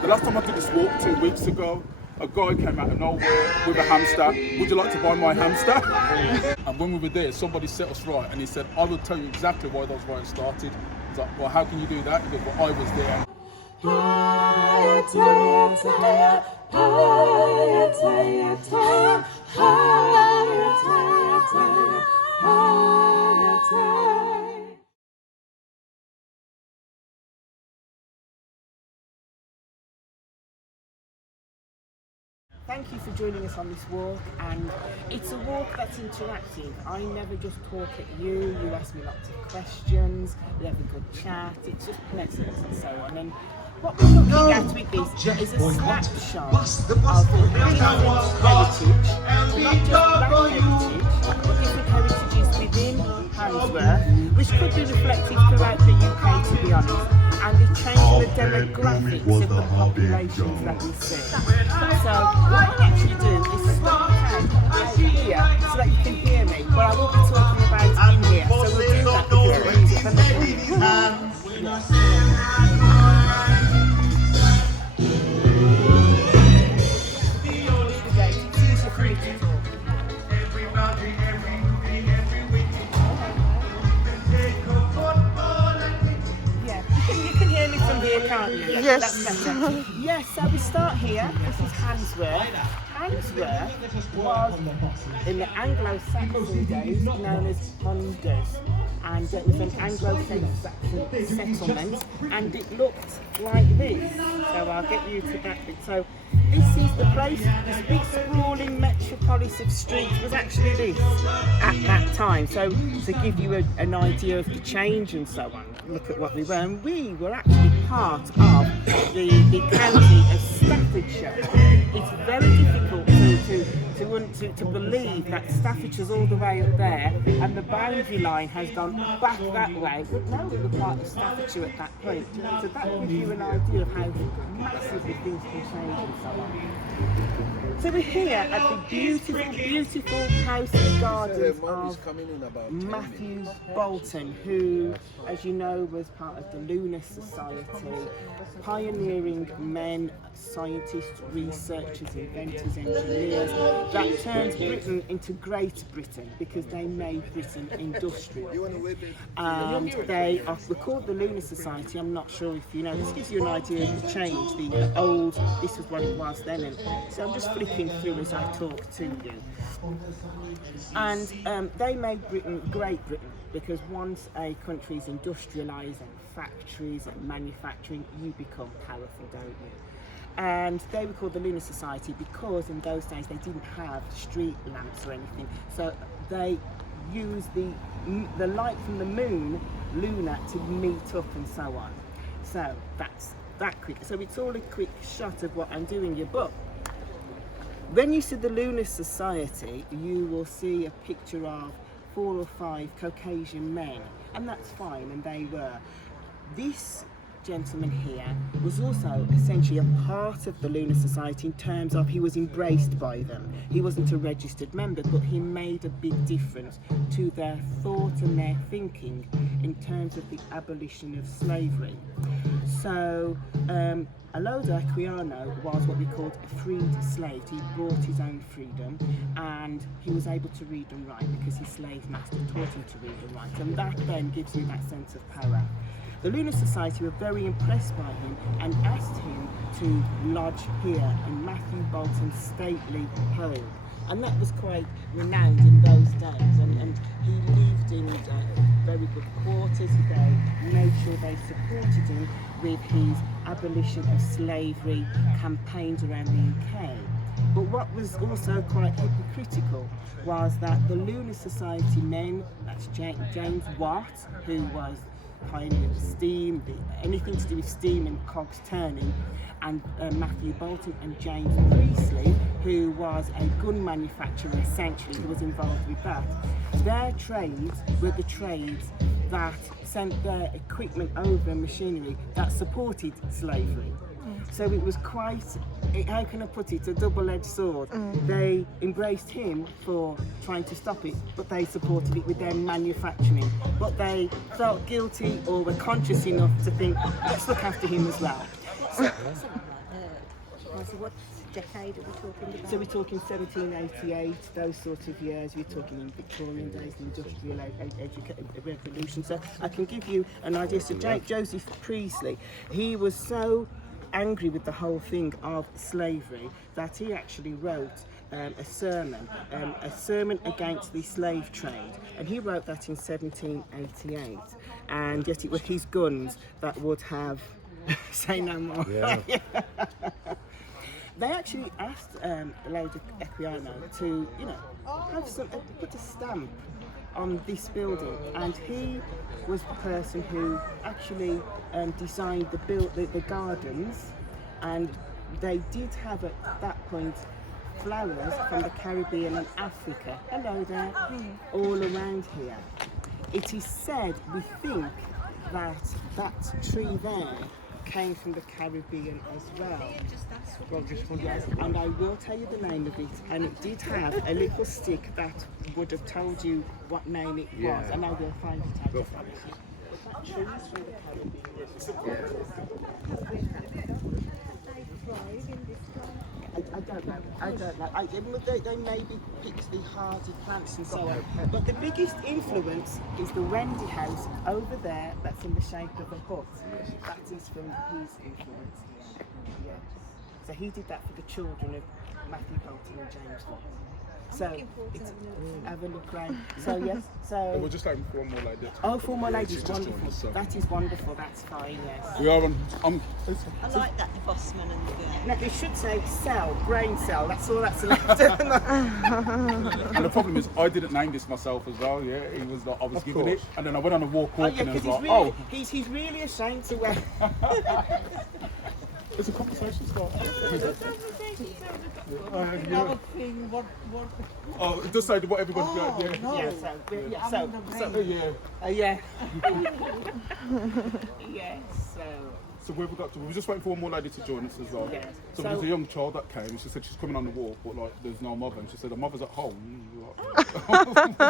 The last time I did this walk 2 weeks ago, a guy came out of nowhere with a hamster. Would you like to buy my hamster? And when we were there, somebody set us right, and he said, I will tell you exactly why those riots started. He's like, well, how can you do that? He goes, well, I was there. Thank you for joining us on this walk, and it's a walk that's interactive. I never just talk at you, you ask me lots of questions, we have a good chat, it's just pleasant and so on. And what we're looking at with this is a snapshot of heritage, not just black heritage, but different heritages within Handsworth, which could be reflected throughout the UK, to be honest. And it changes the demographics of the populations that we see. So what I actually do is start out here so that you can hear me, but I will be talking about in here. So we'll do that can't you? Yes. That's better. Yes, so we start here. This is Handsworth. Handsworth was, in the Anglo-Saxon days, known as Hunders. And it was an Anglo-Saxon settlement, and it looked like this. So I'll get you to that bit. So this is the place, this big sprawling metropolis of streets was actually this at that time. So to give you an idea of the change and so on, look at what we were. And we were actually part of the county of Staffordshire. It's very difficult to believe that Staffordshire's all the way up there and the boundary line has gone back that way. But no, we were part of Staffordshire at that point. So that gives you an idea of how massively things can change and so on. So we're here at the beautiful, beautiful house and gardens of Matthew Bolton, who, as you know, was part of the Lunar Society, pioneering men, scientists, researchers, inventors, engineers, that turned Britain into Great Britain because they made Britain industrial. And they were called the Lunar Society. I'm not sure if you know, this gives you an idea of the change, the old, this was what it was then. And so I'm just flipping through as I talk to you. And they made Britain Great Britain because once a country is industrialised and factories and manufacturing, you become powerful, don't you? And they were called the Lunar Society because in those days they didn't have street lamps or anything, so they used the light from the moon, lunar, to meet up and so on. So that's that quick. So it's all a quick shot of what I'm doing here. But when you see the Lunar Society, you will see a picture of 4 or 5 Caucasian men, and that's fine, and they were. This gentleman here was also essentially a part of the Lunar Society in terms of he was embraced by them. He wasn't a registered member, but he made a big difference to their thought and their thinking in terms of the abolition of slavery. So Aloda Equiano was what we called a freed slave. He brought his own freedom and he was able to read and write because his slave master taught him to read and write, and that then gives you that sense of power. The Lunar Society were very impressed by him and asked him to lodge here in Matthew Bolton's stately home. And that was quite renowned in those days. And he lived in very good quarters. They made sure they supported him with his abolition of slavery campaigns around the UK. But what was also quite hypocritical was that the Lunar Society men, that's James Watt, who was pioneer of steam, anything to do with steam and cogs turning, and Matthew Bolton and James Priestley, who was a gun manufacturer essentially, who was involved with that. Their trades were the trades that sent their equipment over machinery that supported slavery. So it was quite, how can I put it, a double-edged sword. They embraced him for trying to stop it, but they supported it with their manufacturing. But they felt guilty or were conscious enough to think, let's look after him as well. So, So what decade are we talking about? So we're talking 1788, those sort of years. We're talking in Victorian days, the Industrial Revolution. So I can give you an idea. So Joseph Priestley, he was so angry with the whole thing of slavery that he actually wrote a sermon against the slave trade, and he wrote that in 1788. And yet it was his guns that would have say no more. Yeah. They actually asked Lady Equiano to, have put a stamp on this building, and he was the person who actually designed the gardens, and they did have at that point flowers from the Caribbean and Africa. Hello there, all around here. It is said, we think, that tree there came from the Caribbean as well. Yes, and I will tell you the name of it, and it did have a little stick that would have told you what name it was, and I will find it out. That tree is from the Caribbean. I don't know. They may be picked the hardy plants and so on. But the biggest influence is the Wendy house over there, that's in the shape of a hut. That is from his influence here. Yes. So he did that for the children of Matthew Bolton and James Watt. So it's, have a look round. So yes, so We're just having one more lady. oh, for more ladies, She's just joined wonderful. us, so. That is wonderful. That's fine. Yes. We are on. I like that, the Bossman and the girl. No, it should say cell, brain cell. That's all that's left. And the problem is, I didn't name this myself as well. Yeah, it was I was given it, and then I went on a walk Oh walking, yeah, and I because was like, he's really ashamed to wear. It's a conversation starter. Oh, just say what everybody's got. Yeah. Yeah. Yes. So where we got to, we were just waiting for one more lady to join us as well. Yes. So there was a young child that came. She said she's coming on the walk, but like there's no mother, and she said the mother's at home.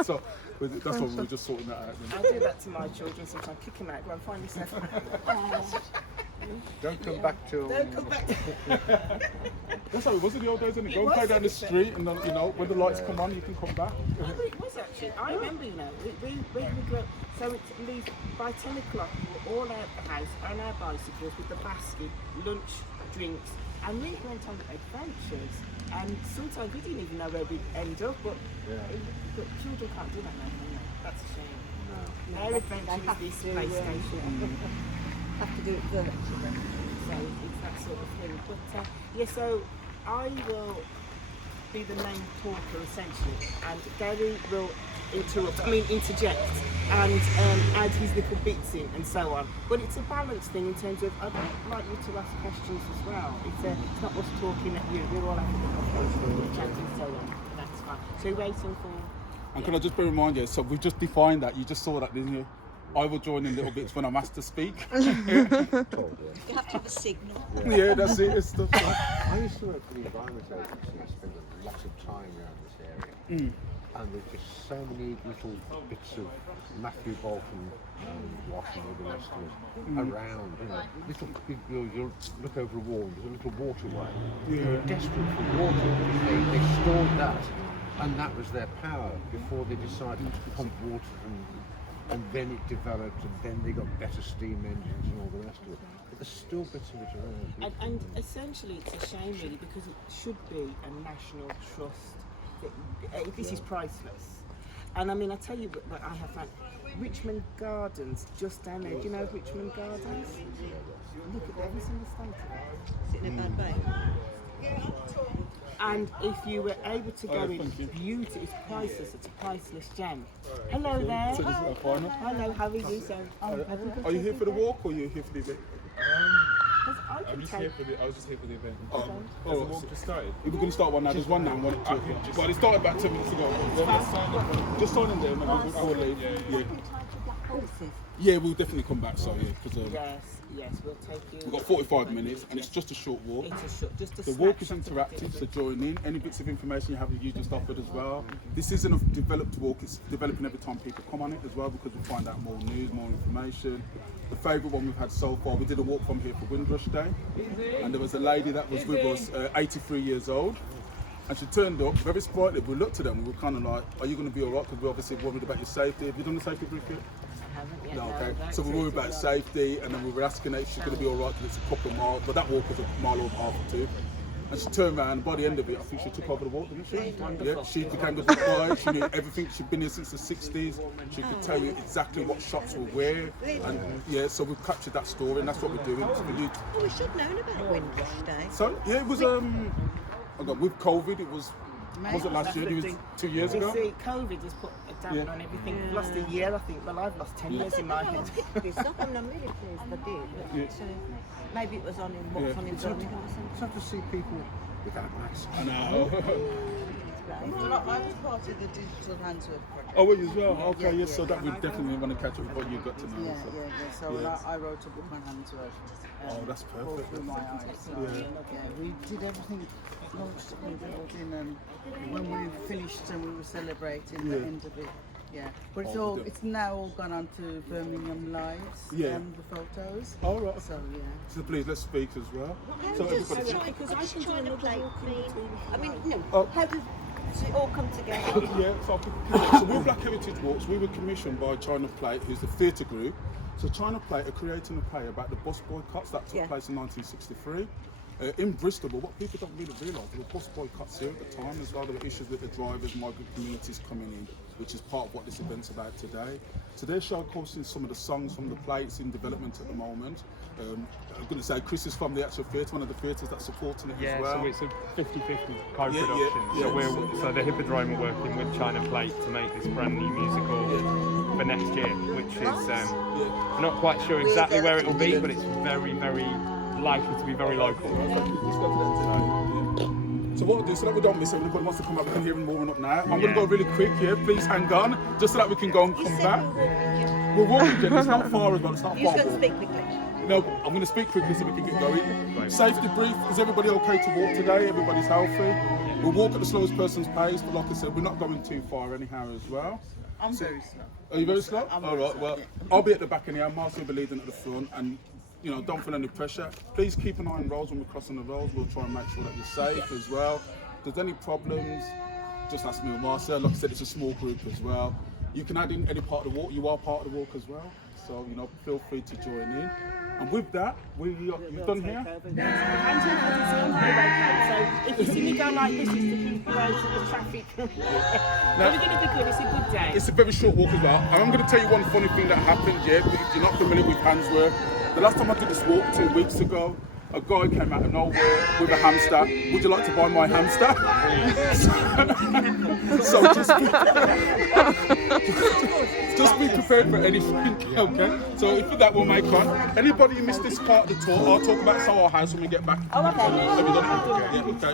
So that's why we were just sorting that out. I do that to my children sometimes. Kick them out. Go and find yourself. Don't come back till. Don't come back. That's how it was in the old days, isn't it? Go and play down the street, and then when the lights come on, you can come back. It was actually. I remember, we grew up. So at least by 10 o'clock, we were all out the house on our bicycles with the basket, lunch, drinks, and we went on adventures. And sometimes we didn't even know where we'd end up, but children can't do that now, can they? That's a shame. No. Their adventure is this PlayStation. Have to do it virtually. So it's that sort of thing. But so I will be the main talker essentially, and Gary will interject and add his little bits in and so on. But it's a balance thing in terms of I'd like you to ask questions as well. It's not us talking at you. We're all having a conversation, chatting and so on. That's fine. So you're waiting for. And can I just remind you? So we've just defined that. You just saw that, didn't you? I will join in little bits when I'm asked to speak. You have to have a signal. Yeah, that's it. It's stuff. I used to work for the Environment Agency. I spent a lot of time around this area. And there's just so many little bits of Matthew Bolton washing all the rest of it around. You'll look over a wall, there's a little waterway. They were desperate for water because they stored that, and that was their power before they decided to pump water and then it developed, and then they got better steam engines and all the rest of it. But there's still bits of it around. And essentially, it's a shame, really, because it should be a national trust. This is priceless. And I mean, I tell you what I have found. Richmond Gardens, just down there. Do you know Richmond Gardens? Look at that. Have you seen the state of it? Is it in a bad way? And if you were able to go in, beauty, it's priceless. It's a priceless gem. Hello there. So this is our final. Hello, how are you? So, Are you here for the walk or are you here for the event? I was just here for the event. Oh, Has the walk just started? We're going to start one now. There's one now. But it started about 10 minutes ago. Just sign in there and then we'll leave. Yeah. horses. Yeah, we'll definitely come back. So yeah, because Yes, we'll take you. we've got 45 minutes, and it's just a short walk. It's a short, just a The walk is snapshot of the interactive, so join in. Any bits of information you have, you just offered as well. This isn't a developed walk, it's developing every time people come on it as well, because we find out more news, more information. The favourite one we've had so far, we did a walk from here for Windrush Day, and there was a lady that was with us, 83 years old, and she turned up very sprightly. We looked at them, we were kind of like, are you going to be alright? Because we're obviously worried about your safety. Have you done the safety brief yet? No, okay. So we were worried about safety, and then we were asking her if she's going to be all right because it's a couple of miles, but that walk was a mile or a half or two. And she turned around, and by the end of it, I think she took over the walk, didn't she? Yeah, she became the guide. She knew everything. She'd been here since the 60s. She could tell you exactly what shops were where. And yeah, so we've captured that story, and that's what we're doing. It's for you. Oh, we should have known about Windrush Day. So yeah, it was with COVID, it was it last year? It was 2 years ago. You see, COVID has put a damper on everything. We've lost a year, I think. Well, I've lost 10 years in my head. I picked this up, and I'm really pleased I did. But, maybe it was on in what's on in Birmingham or something. It's hard to see people without masks. I know. Well, I was part of the digital Handsworth project. Oh, well, you as well? Okay, yes, so that we definitely want to catch up with what you've got to know. Yeah. So I wrote a book on Handsworth. Oh, that's perfect. Through my eyes. So, we did everything, launched it in the building, and when we finished and we were celebrating the end of it. Yeah, but it's now all gone on to Birmingham Lives. Yeah. The photos. All right. So So please, let's speak as well. How So does everybody. China plate mean? I mean, Oh. how does it all come together? Yeah, so we're Black Heritage Walks. We were commissioned by China Plate, who's the theatre group. So China Plate are creating a play about the bus boycotts that took place in 1963. In Bristol, but what people don't really realise, there were bus boycotts here at the time as well. There were issues with the drivers, migrant communities coming in, which is part of what this event's about today. So they're showcasing some of the songs from the play. It's in development at the moment. I'm going to say Chris is from the actual theatre, one of the theatres that's supporting it as well. So it's a 50-50 co-production. Yeah. So the Hippodrome are working with China Plate to make this brand new musical for next year, which is I'm not quite sure exactly where it will be, but it's very, very likely to be very local. So what we'll do, so that we don't miss it, anybody wants to come up, we can hear him warming up now. I'm going to go really quick here, please hang on, just so that we can go and come back. We're walking, Jenny, it's not far as well, it's not You're far. just going to speak quickly. No, I'm going to speak quickly so we can get going. Safety brief, is everybody okay to walk today? Everybody's healthy? We'll walk at the slowest person's pace, but like I said, we're not going too far anyhow as well. I'm very slow. Are you very slow? All right, well, I'll be at the back in here, Marcy will be leading at the front, and don't feel any pressure. Please keep an eye on roads when we're crossing the roads. We'll try and make sure that you're safe as well. If there's any problems, just ask me or Marcel. Like I said, it's a small group as well. You can add in any part of the walk. You are part of the walk as well. So, feel free to join in. And with that, you've done here? Handsworth has its own highway code, so if you see me go like this, it's to keep you out of the traffic. We're going to be good, it's a good day. It's a very short walk as well. And I'm going to tell you one funny thing that happened, if you're not familiar with Handsworth. The last time I did this walk 2 weeks ago, a guy came out of nowhere with a hamster. Would you like to buy my hamster? So just be prepared for anything, okay? So if that will make on. Anybody who missed this part of the tour, I'll talk about Soho House when we get back. Oh, okay. Have you done it? Yeah, okay.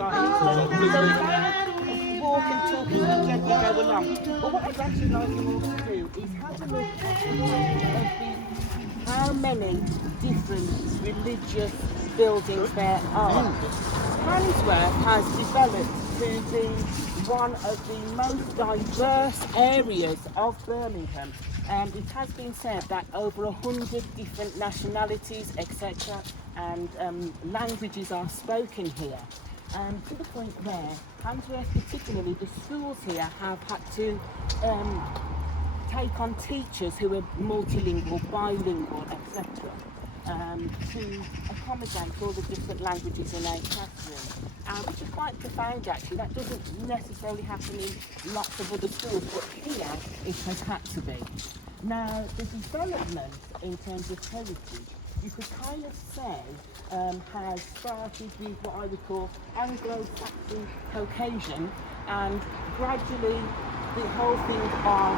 So please Walk and talk as we gently go along. But what I'd actually like you all to do is have a look at how many different religious buildings there are. Handsworth has developed to be one of the most diverse areas of Birmingham, and it has been said that over 100 different nationalities, etc., and languages are spoken here. To the point where Handsworth, particularly the schools here, have had to take on teachers who are multilingual, bilingual, etc., to accommodate all the different languages in a classroom, which is quite profound actually. That doesn't necessarily happen in lots of other schools, but here it has had to be. Now, the development in terms of heritage, you could kind of say, has started with what I would call Anglo-Saxon Caucasian, and gradually the whole thing of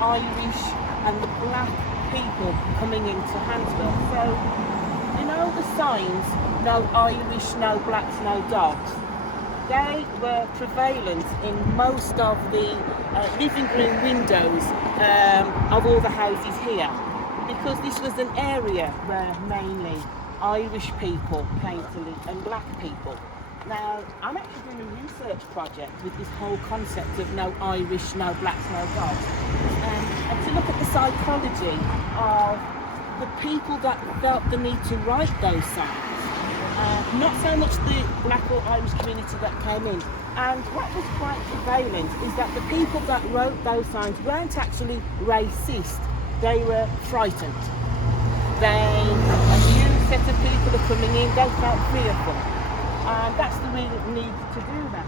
Irish and the black people coming into Handsworth. So, the signs, no Irish, no blacks, no dogs. they were prevalent in most of the living room windows of all the houses here, because this was an area where mainly Irish people came to live and black people. Now, I'm actually doing a research project with this whole concept of no Irish, no blacks, no dogs, and to look at the psychology of the people that felt the need to write those songs. Not so much the black or Irish community that came in. And what was quite prevalent is that the people that wrote those songs weren't actually racist, they were frightened. A new set of people are coming in, they felt fearful. And that's the real need to do that.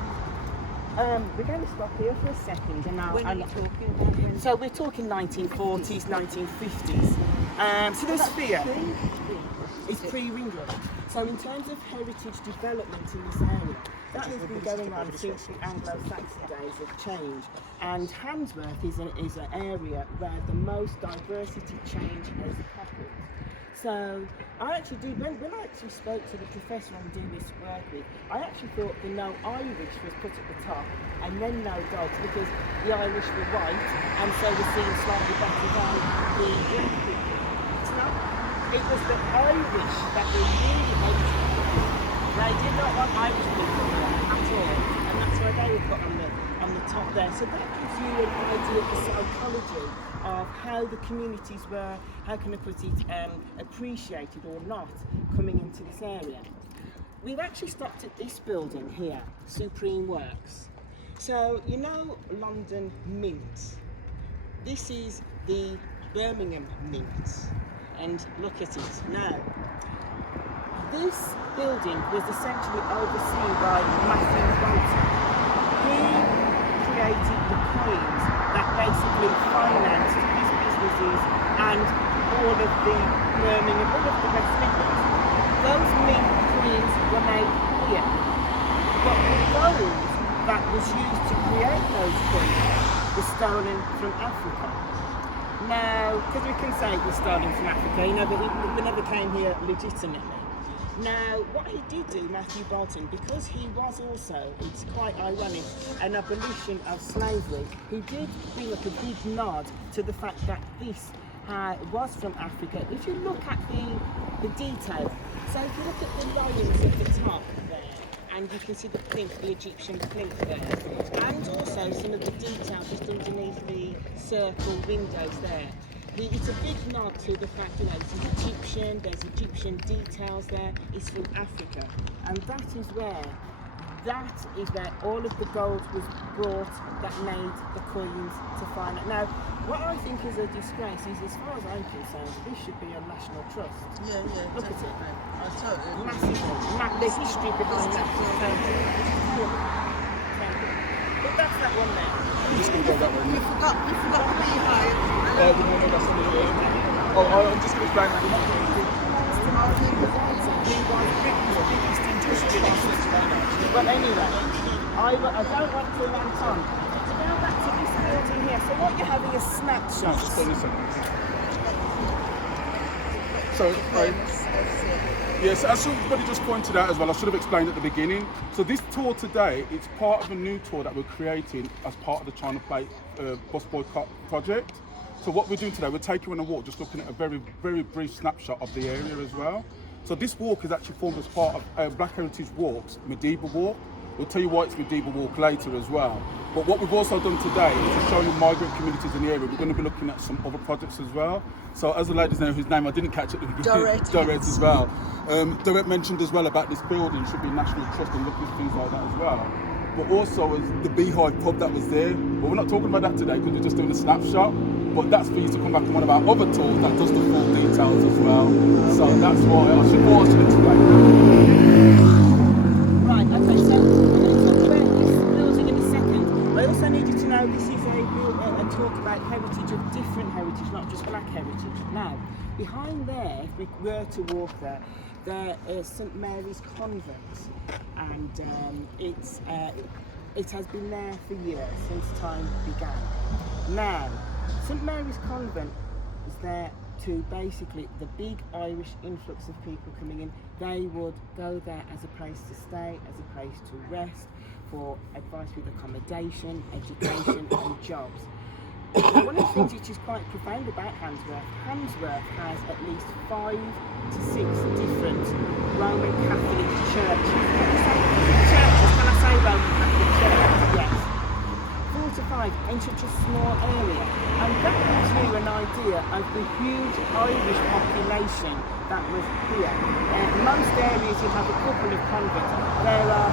We're going to stop here for a second. And When are you talking about? so we're talking 1940s, 1950s. So there's fear. It's pre-Ring Road. So in terms of heritage development in this area, that has been going on since the Anglo-Saxon days of change. And Handsworth is an area where the most diversity change has happened. So I actually when I actually spoke to the professor I'm doing this work with, I actually thought the no Irish was put at the top and then no dogs, because the Irish were white and so were seen slightly better than the black people. It's not. It was the Irish that were really hated. They did not want Irish people at all, and that's why they were put on the top there. So that gives you an idea of the psychology of how the communities were, how can I put it, appreciated or not coming into this area. We've actually stopped at this building here, Supreme Works. So you know London Mint. This is the Birmingham Mint. And look at it now. This building was essentially overseen by Matthew Bolton. He created the coins that basically financed his businesses and all of the Birmingham, all of the West Midlands. Those mint coins were made here. But the gold that was used to create those coins was stolen from Africa. Now, because we can say it was stolen from Africa, you know, but we never came here legitimately. Now, what he did do, Matthew Bolton, because he was also, it's quite ironic, an abolition of slavery, he did bring up a big nod to the fact that this was from Africa. If you look at the detail, so if you look at the lines at the top there, and you can see the plinth, the Egyptian plinth there, and also some of the detail just underneath the circle windows there. It's a big nod to the fact, you know, it's Egyptian, there's Egyptian details there, it's from Africa. And that is where all of the gold was brought that made the coins to find it. Now, what I think is a disgrace is, as far as I'm concerned, this should be a national trust. Yeah, Look at it. totally. Massive. The history behind that. But that's that one there. I'm just going to go that way. You forgot the beehive. No, that's not it. I'm just going to explain that. But anyway, I don't want to rant on. To go back to this building here, so what you're having a snapshot. Just hold this a second. So, yes, as somebody just pointed out as well, I should have explained at the beginning. So this tour today, it's part of a new tour that we're creating as part of the China Plate Boss Boycott project. So what we're doing today, we're taking you on a walk, just looking at a very, very brief snapshot of the area as well. So this walk is actually formed as part of Black Heritage Walk's Medieval Walk. We'll tell you why it's Medieval Walk later as well. But what we've also done today is to show you migrant communities in the area. We're going to be looking at some other projects as well. So as the ladies know, whose name I didn't catch at the beginning, Dorette as well. Dorette mentioned as well about this building should be national trust and looking at things like that as well. But also as the Beehive pub that was there. But we're not talking about that today because we're just doing a snapshot. But that's for you to come back to one of our other tours that does the full details as well. So that's why I should explain. Right, okay, so we're going to talk about this building in a second. I also need you to know this is a talk about heritage of different heritage, not just black heritage. Now, behind there, if we were to walk there is St Mary's Convent, and it has been there for years, since time began. Now, St Mary's Convent is there to basically the big Irish influx of people coming in. They would go there as a place to stay, as a place to rest. for advice with accommodation, education and jobs. One of the things which is quite profound about Handsworth has at least 5 to 6 different Roman Catholic churches. Can I say Roman Catholic churches? Yes. 4 to 5 in such a small area. And that gives you an idea of the huge Irish population that was here. Most areas you have a couple of convents. There are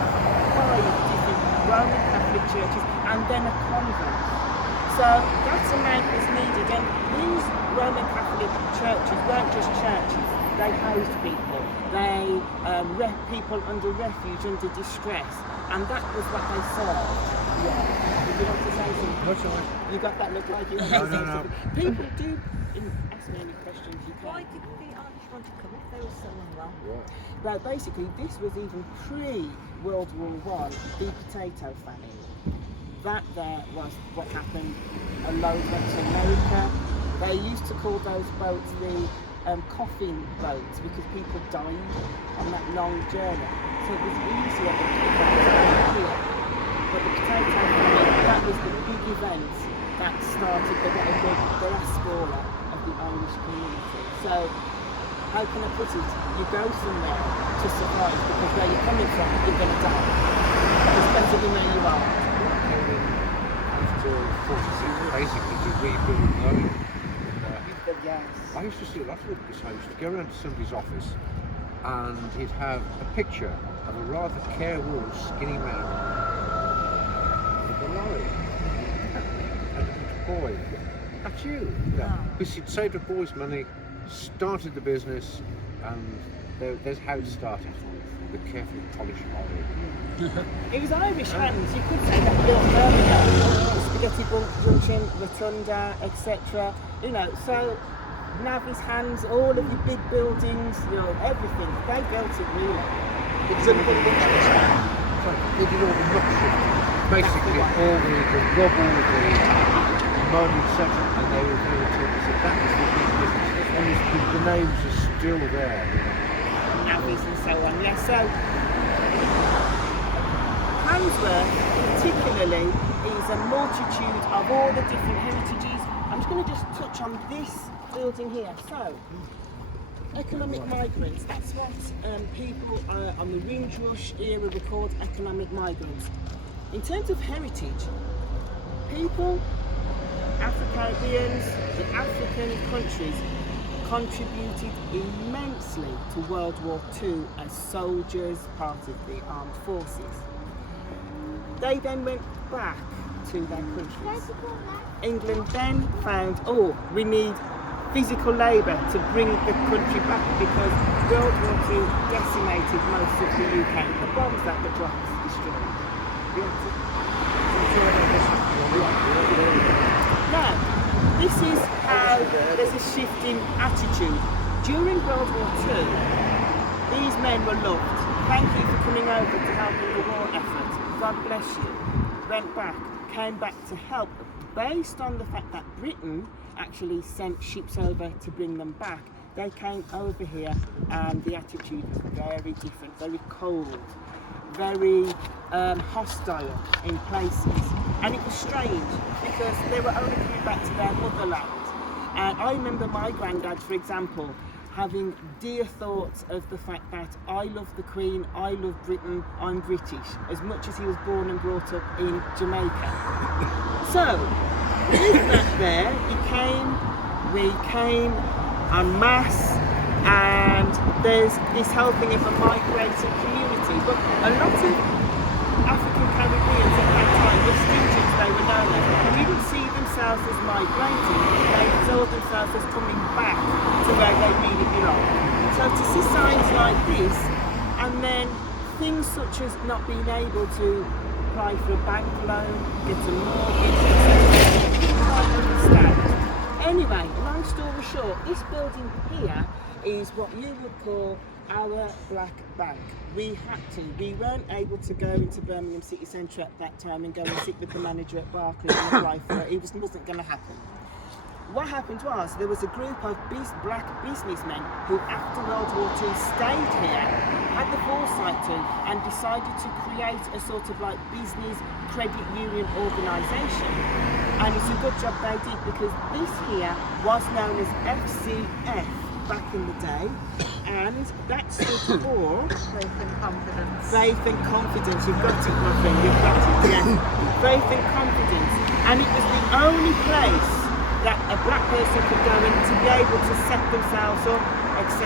5 different Roman Catholic churches and then a convent. So that's amount is needed, and these Roman Catholic churches weren't just churches, they housed people, they people under refuge, under distress, and that was what they served. Yeah. Did you want to say something? No, sorry. You got that look like you want to say something. People do ask me any questions you can. Why did the Irish want to come if they were so unwell? Well, basically, this was even pre-World War I, the potato famine. That there was what happened. A load went to America. They used to call those boats the coffin boats because people died on that long journey. So it was easier to get that here. But the potato famine, that was the big event that started the diaspora of the Irish community. So how can I put it? You go somewhere to survive because where you're coming from, you're going to die. It's better than where you are. After 46, basically to rebuild Rome. Yes. I used to see a lot of it because I used to go around to somebody's office and he'd have a picture of a rather careworn, skinny man with a lorry and a boy. That's you. Yeah. Because he'd saved a boy's money, started the business, and there's how it started. The carefully polished lorry. It was Irish hands, you could say that built Birmingham, Spaghetti Junction, Rotunda, etc. You know, so Navy's hands, all of the big buildings, you know, everything, they built it really. They did all the muck shifting. Basically all the rubble, the mud, etc. And they were doing it. So that was the big business. And the names are still there. You know. Navy's and so on, yeah. So Handsworth particularly is a multitude of all the different heritages. I'm just going to just touch on this building here. So, economic migrants, that's what people on the Windrush era were called, economic migrants. In terms of heritage, people, Afro-Caribbeans, the African countries contributed immensely to World War II as soldiers, part of the armed forces. They then went back to their countries. England then found, we need physical labour to bring the country back because World War II decimated most of the UK. The bombs that the drops destroyed. Now, this is how there's a shift in attitude. During World War II, these men were loved. Thank you for coming over to help in the war effort. God bless you. Went back, came back to help, based on the fact that Britain actually sent ships over to bring them back. They came over here and the attitude was very different, very cold, very hostile in places. And it was strange because they were only coming back to their motherland. And I remember my granddad, for example, having dear thoughts of the fact that I love the Queen, I love Britain, I'm British, as much as he was born and brought up in Jamaica. So, with that there, we came en masse, and there's this whole thing of a migrating community. But a lot of African Caribbeans at that time, West Midlands they were known as, didn't see themselves as migrating, they saw themselves as coming back to where they really belong. So to see signs like this, and then things such as not being able to apply for a bank loan, get a mortgage, etc., you can't understand. Anyway, long story short, this building here is what you would call our black bank. We weren't able to go into Birmingham City Centre at that time and go and sit with the manager at Barclays and apply for it. It wasn't going to happen. What happened was there was a group of black businessmen who after World War II stayed here had the foresight to and decided to create a sort of like business credit union organisation. And it's a good job they did, because this here was known as FCF back in the day, and that stood for Faith and confidence. Faith and Confidence. You've got it, my friend, you've got it, yes. Faith and Confidence. And it was the only place that a black person could go in to be able to set themselves up, etc.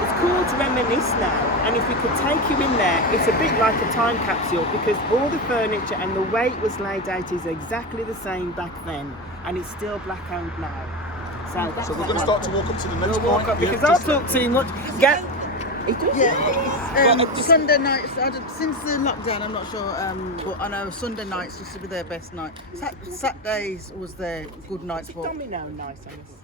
It's called Reminisce now, and if we could take you in there, it's a bit like a time capsule, because all the furniture and the way it was laid out is exactly the same back then, and it's still black owned now. So we're going to start to walk up to the next point. Because I'll talk too much. Get it does. Yeah, it's Sunday nights. Since the lockdown, I'm not sure, but I know Sunday nights used to be their best night. Saturdays was their good nights. It's domino night, Alice.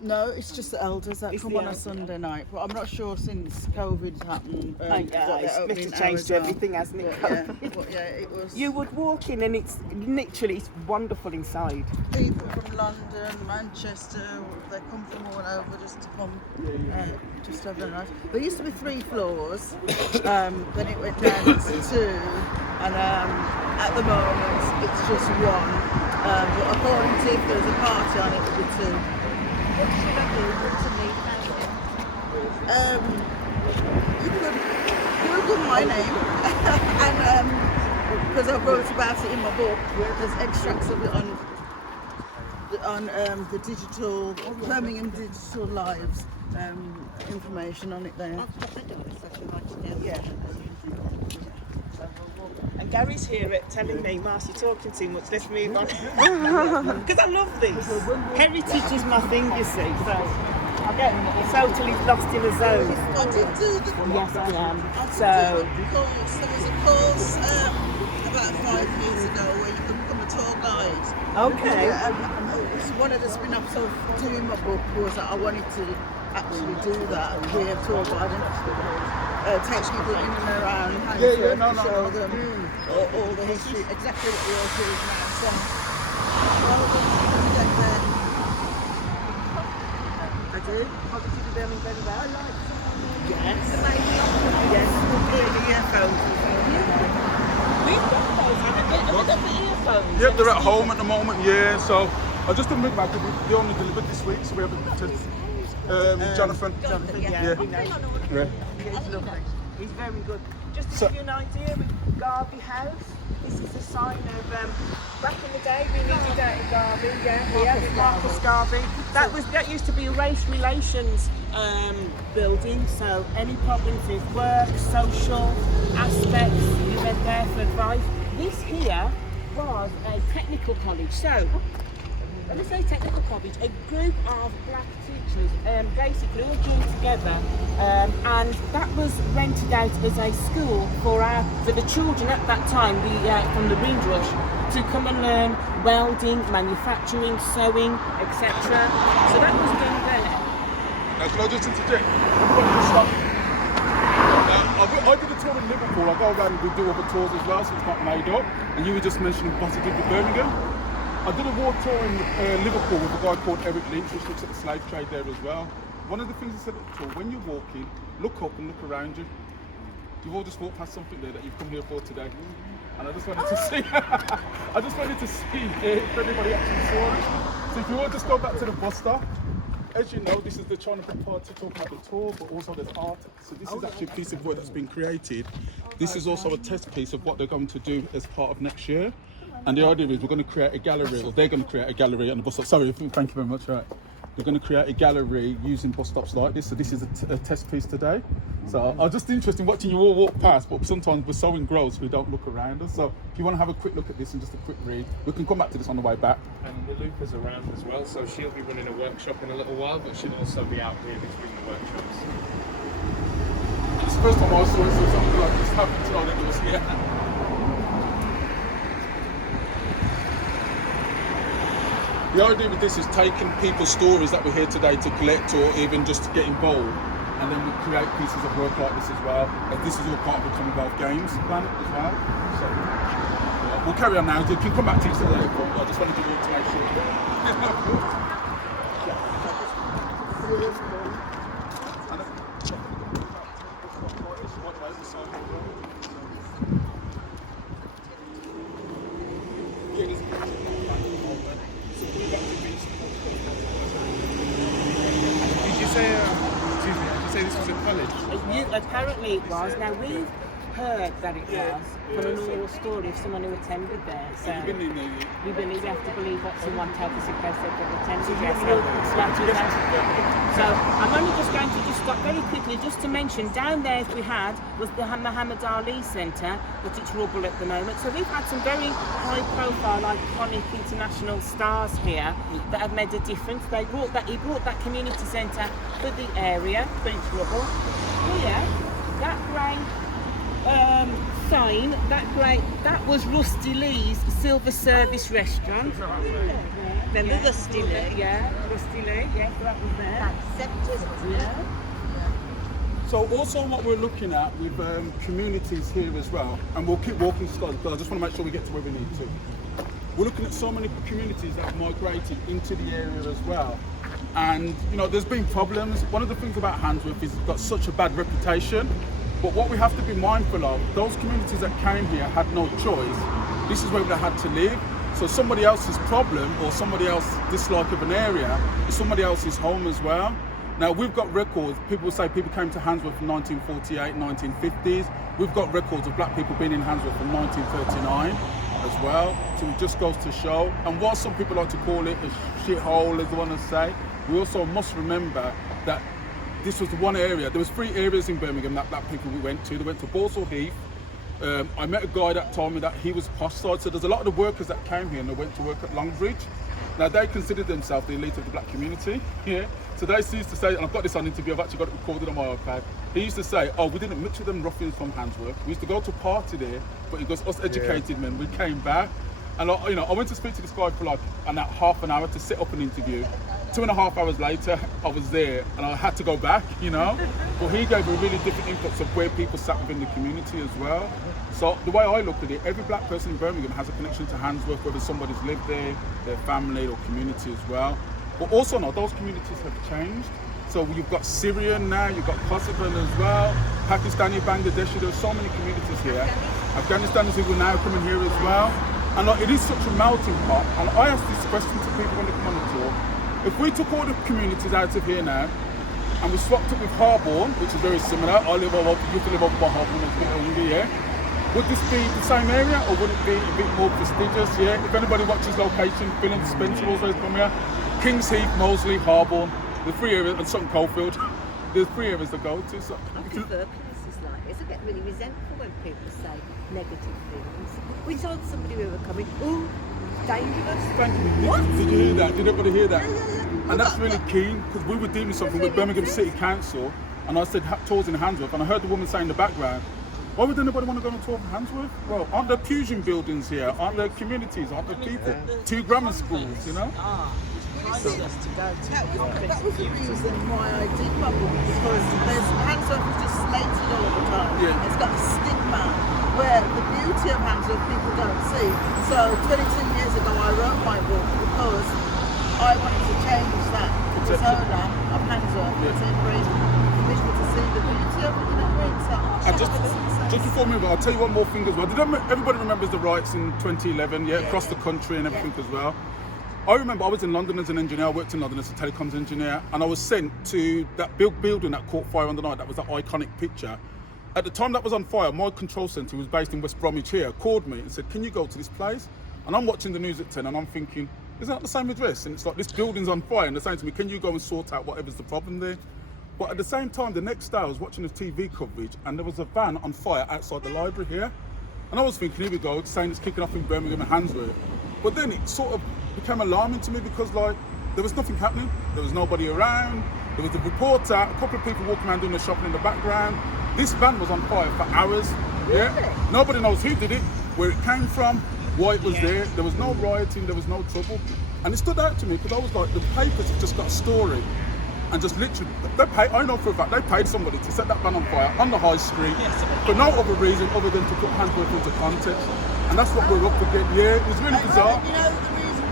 No, it's just the elders that It's come the on a elders. Sunday night. But I'm not sure since COVID's happened. Yeah, it's opening changed hours are. everything, hasn't it? But yeah, it was. You would walk in and it's literally wonderful inside. People from London, Manchester, they come from all over just to come, just have a night. There used to be 3 floors, then it went down to 2, and at the moment it's just 1. But according to if there's a party on it, it'll be 2. What should I do to meet You could Google my name, and because I wrote about it in my book, there's extracts of it on the digital Birmingham Digital Lives information on it there. Yeah. And Gary's here telling me, Marcy, you're talking too much, let's move on. Because I love this. Heritage is my thing, you see, so I get totally lost in a zone. I did do the Yes, I am. there was a course about 5 years ago where you could become a tour guide. Okay. It's one of the spin-offs of doing my book was that I wanted to actually do that, be a tour guide and take people in and around Handsworth to show them all the history, exactly what we all do now. So I was going to get there. I do. How did you do Birmingham very well? Yes. Yes, we'll the earphones. We've got those, haven't we? Have we got the earphones? Yep, they're at home at the moment, yeah. So I just didn't bring back, they only delivered this week, so we haven't Jonathan. Jonathan, Yeah. he knows. Yeah. He's lovely. He's very good. Just to give you an idea, with Garvey House, this is a sign of back in the day we needed out in Garvey, with Marcus Garvey. That used to be a race relations building, so any problems with work, social aspects, you went there for advice. This here was a technical college, so when I say technical college, a group of black teachers basically all joined together, and that was rented out as a school for the children at that time, from the Windrush, to come and learn welding, manufacturing, sewing, etc. So that was done there. Now, can I just interject? I did a tour in Liverpool. I go around and we do other tours as well, so it's not made up. And you were just mentioning what I did with Birmingham. I did a war tour in Liverpool with a guy called Eric Lynch, which looks at the slave trade there as well. One of the things he said at the tour, when you're walking, look up and look around you. You've all just walked past something there that you've come here for today. And I just wanted to see, if anybody actually saw it. So if you all just go back to the bus stop, as you know, this is the China party talking about the tour, but also there's art. So this is actually a piece of work that's been created. This is also a test piece of what they're going to do as part of next year. And the idea is we're going to create a gallery, or they're going to create a gallery on the bus stop. Sorry, thank you very much. Right. We're going to create a gallery using bus stops like this. So this is a test piece today. So I'm just interested in watching you all walk past, but sometimes we're so engrossed we don't look around us. So if you want to have a quick look at this and just a quick read, we can come back to this on the way back. And the Lupa's around as well, so she'll be running a workshop in a little while, but she'll also be out here between the workshops. It's the first time I saw it, so something like this happened to it was here. The idea with this is taking people's stories that we're here today to collect, or even just to get involved, and then we create pieces of work like this as well. And this is all part of the Commonwealth Games plan as well. So we'll carry on now. You can come back to this at a later point. I just wanted you all to make sure. apparently it was. Now we've heard that it was from an oral story of someone who attended there. So Have you been in there? we have to believe what someone tells us if they said they've attended So there. So I'm only just going to just stop very quickly just to mention down there we had was the Muhammad Ali Centre, but it's rubble at the moment. So we've had some very high profile, iconic international stars here that have made a difference. He brought that community centre for the area, but it's rubble. Here, that grey sign, that was Rusty Lee's Silver Service Restaurant. Remember Rusty Lee? Yeah, Rusty Lee, yeah, so that was there. That's 70s, wasn't it? So also what we're looking at with communities here as well, and we'll keep walking slowly because I just want to make sure we get to where we need to. We're looking at so many communities that have migrated into the area as well. And you know, there's been problems. One of the things about Handsworth is it's got such a bad reputation. But what we have to be mindful of, those communities that came here had no choice. This is where they had to live. So somebody else's problem or somebody else's dislike of an area is somebody else's home as well. Now we've got records, people say people came to Handsworth in 1948, 1950s. We've got records of black people being in Handsworth from 1939 as well. So it just goes to show. And while some people like to call it a shithole, as they want to say, we also must remember that this was the one area. There was 3 areas in Birmingham that black people we went to. They went to Borsall Heath. I met a guy that told me that he was posh side. So there's a lot of the workers that came here and they went to work at Longbridge. Now they considered themselves the elite of the black community. Yeah. So they used to say, and I've got this on interview, I've actually got it recorded on my iPad. He used to say, oh, we didn't mix with them ruffians from Handsworth. We used to go to a party there, but it was us educated men. We came back. And I went to speak to this guy for like half an hour to set up an interview. 2.5 hours later, I was there and I had to go back, you know. But he gave a really different inputs of where people sat within the community as well. So the way I look at it, every black person in Birmingham has a connection to Handsworth, whether somebody's lived there, their family or community as well. But also now, those communities have changed. So you've got Syrian now, you've got Kosovan as well, Pakistani, Bangladeshi, there's so many communities here. Afghanistanis who are now coming here as well. And like, it is such a melting pot. And I ask this question to people when they come on the tour. If we took all the communities out of here now, and we swapped it with Harborne, which is very similar, I live over, you used to live over by Harborne, it's a bit older, yeah? Would this be the same area, or would it be a bit more prestigious, yeah? If anybody watches location, Phil and Spencer also from here, Kings Heath, Moseley, Harborne, the 3 areas, and Sutton Coldfield, there's 3 areas to go to. So I prefer places like this. I get really resentful when people say negative things. We told somebody we were coming, ooh, dangerous. Thank you. What? Did you hear that? Did everybody hear that? Yeah. And that's really keen, because we were dealing with something with Birmingham City Council, and I said tours in Handsworth, and I heard the woman say in the background, why would anybody want to go on a tour of Handsworth? Well, aren't there fusion buildings here? Aren't there communities? Aren't there people? 2 grammar schools, you know? That was the reason why I did bubble, because Handsworth is just slated all the time. Yeah. It's got a stigma where the beauty of Handsworth people don't see. So 22 years ago I wrote my book because I wanted to change that persona of Handsworth to embrace people to see the beauty of it, you know what I mean? So, And just before we move on, I'll tell you one more thing as well. Everybody remembers the riots in 2011, yeah, across the country and everything as well. I remember I was in London as an engineer, I worked in London as a telecoms engineer, and I was sent to that building that caught fire on the night. That was that iconic picture. At the time that was on fire, my control centre, who was based in West Bromwich here, called me and said, can you go to this place? And I'm watching the news at 10 and I'm thinking, isn't that the same address? And it's like, this building's on fire, and they're saying to me, can you go and sort out whatever's the problem there? But at the same time, the next day I was watching the TV coverage and there was a van on fire outside the library here. And I was thinking, here we go, saying it's kicking off in Birmingham and Handsworth. But then it sort of became alarming to me because like, there was nothing happening. There was nobody around. There was a reporter, a couple of people walking around doing the shopping in the background. This van was on fire for hours. Yeah. Nobody knows who did it, where it came from, why it was there. There was no rioting, there was no trouble. And it stood out to me because I was like, the papers have just got a story. And just literally, I know for a fact, they paid somebody to set that van on fire on the high street for no other reason other than to put Handsworth into context. And that's what we're up against. Yeah, it was really bizarre. You know the reason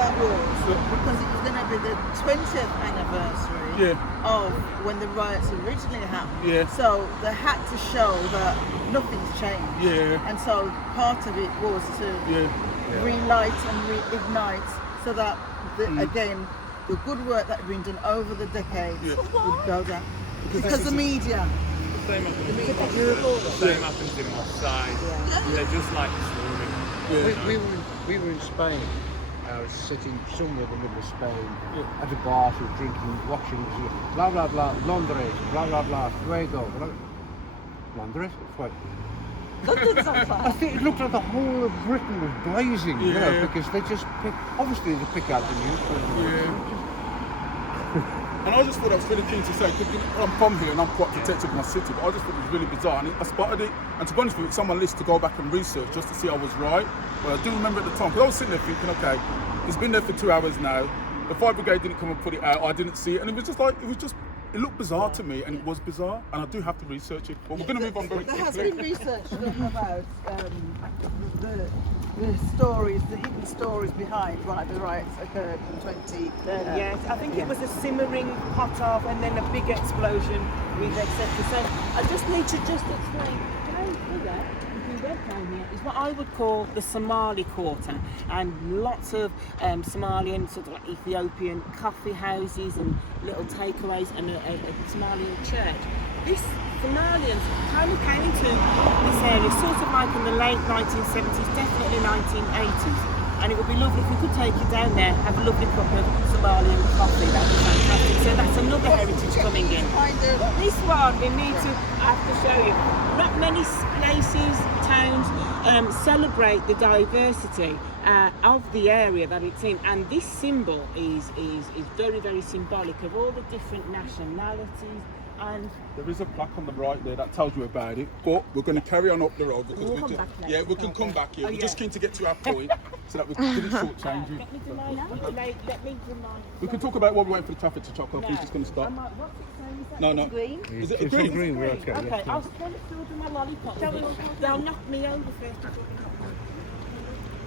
that was? Because it was going to be the 20th anniversary of when the riots originally happened. Yeah. So they had to show that nothing's changed. Yeah. And so part of it was to relight and reignite so that, again, the good work that had been done over the decades would go down. Because the media Same happens in Moss Side. They're just like swarming. We were in Spain. I was sitting somewhere in the middle of Spain at a bar, so drinking, watching, blah blah blah, Londres, blah blah blah, Fuego, Londres, Fuego. London's on fire. I think it looked like the whole of Britain was blazing, you know, because they just obviously they pick out the news. And I just thought I was really keen to say, because I'm from here and I'm quite protective of my city, but I just thought it was really bizarre. And I spotted it, and to be honest with you, it's on my list to go back and research just to see I was right. But I do remember at the time, because I was sitting there thinking, okay, it's been there for 2 hours now. The fire brigade didn't come and put it out. I didn't see it, and it was just like, it looked bizarre to me, and it was bizarre. And I do have to research it. But we're going to move on very There has quickly. been research done about the stories, the hidden stories behind why the riots occurred in 20. Yes, I think it was a simmering pot off and then a big explosion with etc. So I just need to just explain. Down here, if you went down here, is what I would call the Somali Quarter, and lots of Somalian, sort of like Ethiopian coffee houses and little takeaways and a Somalian church. This Somalians kind of came to this area sort of like in the late 1970s, definitely 1980s. And it would be lovely if we could take you down there, have a lovely cup of Somalian coffee. That would be fantastic. So that's another heritage coming in. This one we need to have to show you. Not many places, towns celebrate the diversity of the area that it's in, and this symbol is very, very symbolic of all the different nationalities. And There is a plaque on the right there that tells you about it, but we're going to carry on up the road because We'll we come just, back later. we can come back here. Oh, We're yeah. just keen to get to our point so that we didn't shortchange you. let me remind. We can talk about what we're waiting for the traffic to chop off. We're just going to stop. What's it saying? Is that No. Green. Is it a It's green? green, we're okay. Okay, I was trying to fill with my lollipop. They'll knock me over first.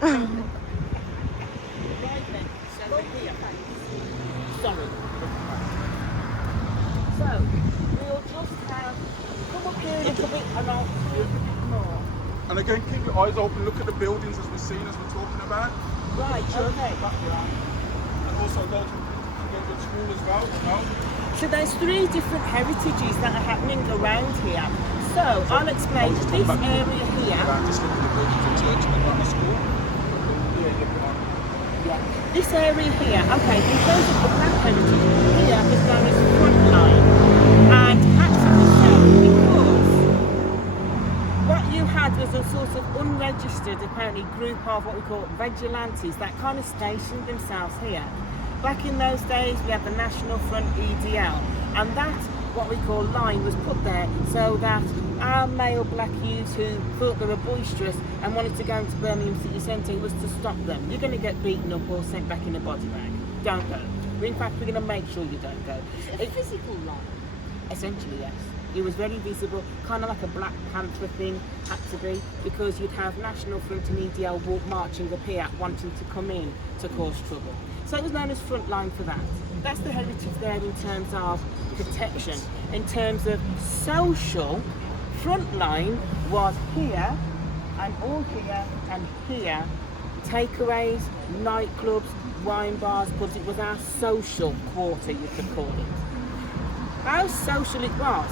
Right then, so here. Sorry. So, we'll just have, come up here a little bit and I'll show you a bit more. And again, keep your eyes open. Look at the buildings as we've seen, as we're talking about. Right, okay. And also those who go to school as well. No? So there's 3 different heritages that are happening around here. So I'll explain this area here. Just look at the buildings of church and the school. This area here, okay, in terms of the black heritage, here is known as Frontline. And actually so, because what you had was a sort of unregistered, apparently, group of what we call vigilantes that kind of stationed themselves here. Back in those days, we had the National Front EDL, and that, what we call line, was put there so that our male black youths who thought they were boisterous and wanted to go into Birmingham City Centre was to stop them. You're going to get beaten up or sent back in a body bag. Don't go. In fact, we're going to make sure you don't go. A physical line. Essentially, yes. It was very visible, kind of like a Black Panther thing, had to be, because you'd have National Front and EDL marching up here, wanting to come in to cause trouble. So it was known as Frontline for that. That's the heritage there in terms of protection. In terms of social, Frontline was here, and all here, and here. Takeaways, nightclubs, wine bars, pubs. It was our social quarter, you could call it. How social it was.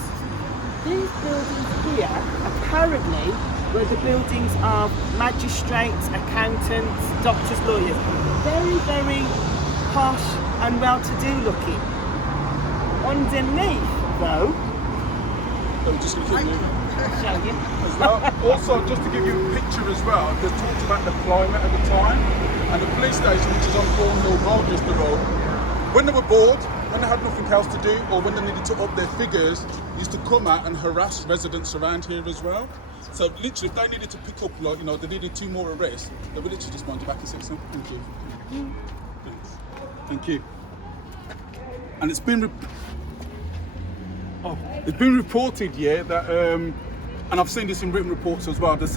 These buildings here, apparently, were the buildings of magistrates, accountants, doctors, lawyers. Very, very posh and well-to-do looking. Underneath, though, I'm just going to keep moving. I'll show you. As well. Also, just to give you a picture as well, there's talks about the climate at the time, and the police station, which is on Thornhill Road, just the road, when they were bored, when they had nothing else to do, or when they needed to up their figures, used to come out and harass residents around here as well. So literally, if they needed to pick up, like, you know, they needed 2 more arrests, they would literally just wind you back and say, thank you. Thank you. And it's been reported, yeah, that, and I've seen this in written reports as well, the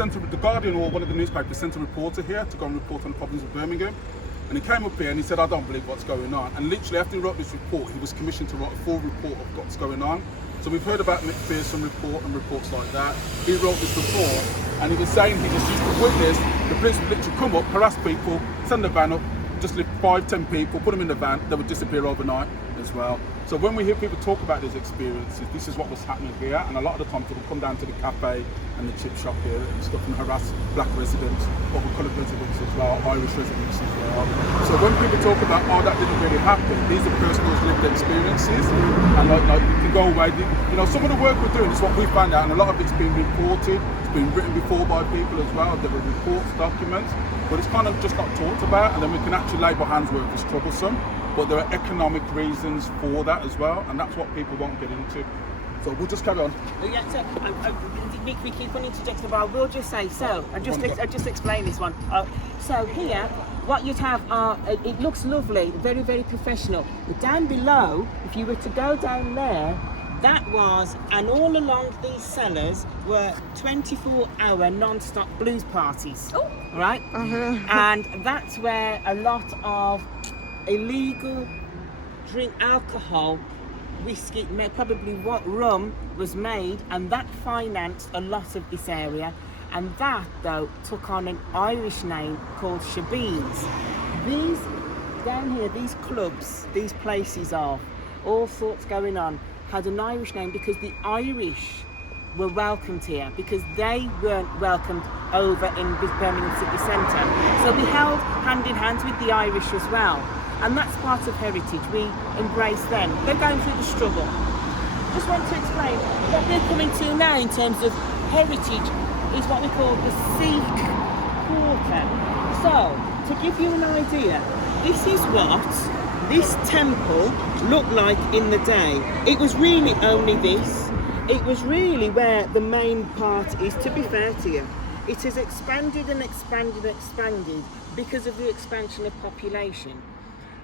Guardian or one of the newspapers sent a reporter here to go and report on the problems of Birmingham. And he came up here and he said, I don't believe what's going on. And literally after he wrote this report, he was commissioned to write a full report of what's going on. So we've heard about McPherson report and reports like that. He wrote this report and he was saying he just used to witness the police would literally come up, harass people, send the van up, just lift 5-10 people, put them in the van, they would disappear overnight as well. So when we hear people talk about these experiences, this is what was happening here, and a lot of the times people come down to the cafe and the chip shop here and stuff and harass black residents, other coloured residents as well, Irish residents as well. So when people talk about, oh, that didn't really happen, these are personal lived experiences, and like you can go away. You know, some of the work we're doing is what we found out, and a lot of it's been reported, it's been written before by people as well, there were reports, documents, but it's kind of just not talked about, and then we can actually label Handsworth as troublesome. But there are economic reasons for that as well, and that's what people won't get into. So we'll just carry on. Yeah, so we keep on interjecting, but I will just say, I'll just explain this one. So here, what you'd have are, it looks lovely, very, very professional. But down below, if you were to go down there, that was, and all along these cellars were 24-hour non-stop blues parties, right? And that's where a lot of illegal alcohol, whiskey, probably rum was made, and that financed a lot of this area. And that, though, took on an Irish name called Shebeens. These, down here, these clubs, these places of all sorts going on, had an Irish name because the Irish were welcomed here, because they weren't welcomed over in Birmingham city centre. So we held hand in hand with the Irish as well. And that's part of heritage. We embrace them. They're going through the struggle. Just want to explain what we're coming to now in terms of heritage is what we call the Sikh Quarter. So, to give you an idea, this is what this temple looked like in the day. It was really only this. It was really where the main part is, to be fair to you. It has expanded and expanded and expanded because of the expansion of population.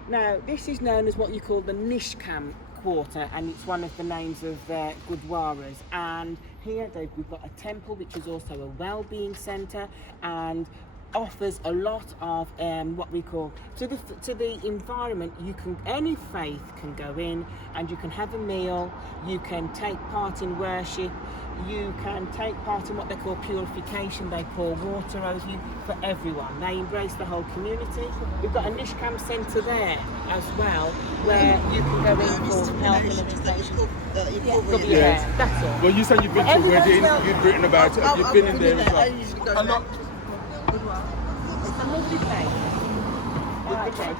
Now, this is known as what you call the Nishkam Quarter, and it's one of the names of their Gurdwaras. And here we've got a temple, which is also a well-being centre, and offers a lot of what we call to the environment. You can, any faith can go in, and you can have a meal. You can take part in worship. You can take part in what they call purification. They pour water over you for everyone. They embrace the whole community. We've got a Nishkam centre there as well, where you can go in for health and education. Yeah, that's all. Well, you said you've been to a wedding, you've written about it, you've been in there as well. I usually go there. It's a lovely place. Okay.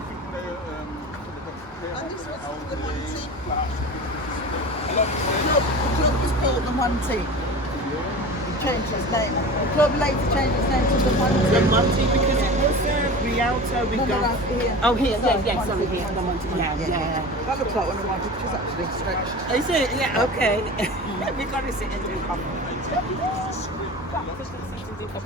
The club was called the Monty. He changed his name. The club later changed its name to the Monty. The Monty, because it was Rialto. We've got. Here. Oh, here, yes, sorry, here. The Monty. Yeah. That looks like one of my pictures actually stretched. Is it? Yeah, okay. We've got to sit and do coffee.